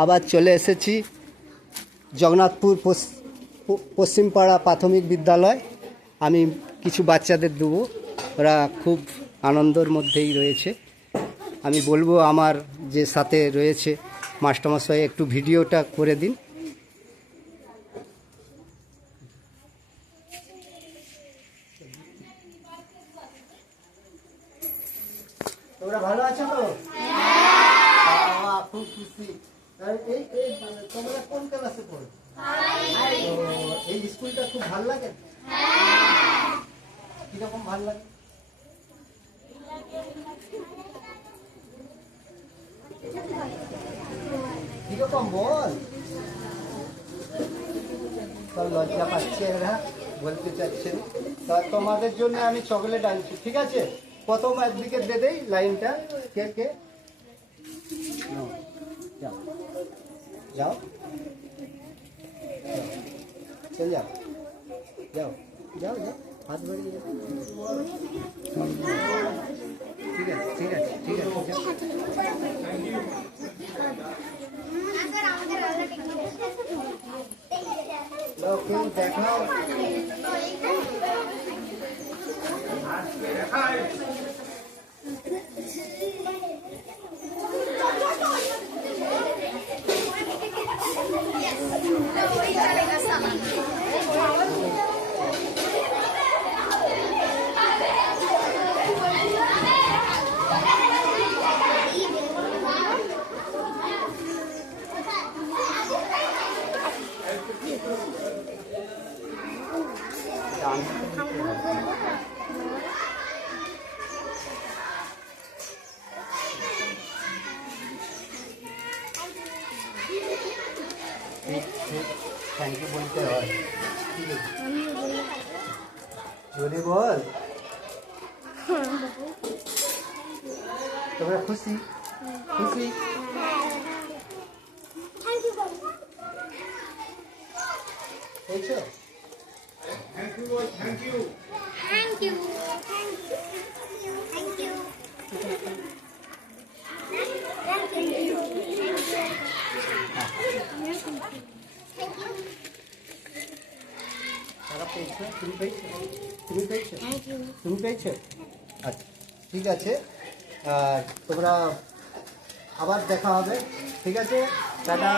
আবার চলে এসেছি জগন্নাথপুর পশ্চিমপাড়া প্রাথমিক বিদ্যালয়। আমি কিছু বাচ্চাদের দেবো, ওরা খুব আনন্দের মধ্যেই রয়েছে। আমি বলবো আমার যে সাথে রয়েছে মাস্টারমশাই একটু ভিডিওটা করে দিন। তোমরা ভালো আছো তো? বাবা খুব খুশি। তোমরা কোন ক্লাসে পড়ো? এই স্কুলটা খুব ভালো লাগে? কিরকম ভালো লাগে? কিরকম বল? লজ্জা পাচ্ছে এরা, বলতে চাচ্ছে না। তা তোমাদের জন্য আমি চকলেট আনছি, ঠিক আছে? প্রথম একদিকে দে দেই লাইনটা। কে কে যাও যাও চল যাও যাও যাও যাও, হাত বাড়িয়ে যাও। ঠিক আছে ঠিক আছে ঠিক আছে। কেউ দেখাও। থ্যাংক ইউ বলতে হয়, জোরে বল। তোমরা খুশি? খুশি? হয়েছো? Thank you, Lord. Thank you. Thank you. Thank you. Thank you. তারা পেয়েছো? তুমি পেয়েছো? তুমি পেয়েছো? তুমি পেয়েছো? আচ্ছা ঠিক আছে, তোমরা আবার দেখা হবে, ঠিক আছে? টাটা।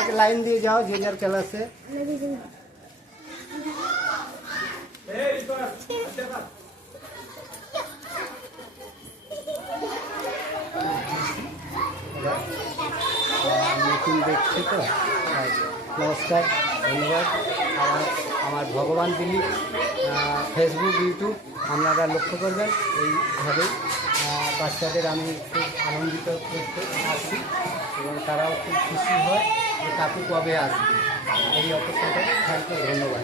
এক লাইন দিয়ে যাও যে যার ক্লাসে। নতুন দেখছি তো, নমস্কার, ধন্যবাদ। আমার ভগবান দিলীপ ফেসবুক, ইউটিউব আপনারা লক্ষ্য করবেন। এইভাবে বাচ্চাদের আমি খুব আনন্দিত করতে আসি এবং তারাও খুব খুশি হয় যে কাকু কবে আসবে। এই অপেক্ষাটা থাকবে। ধন্যবাদ।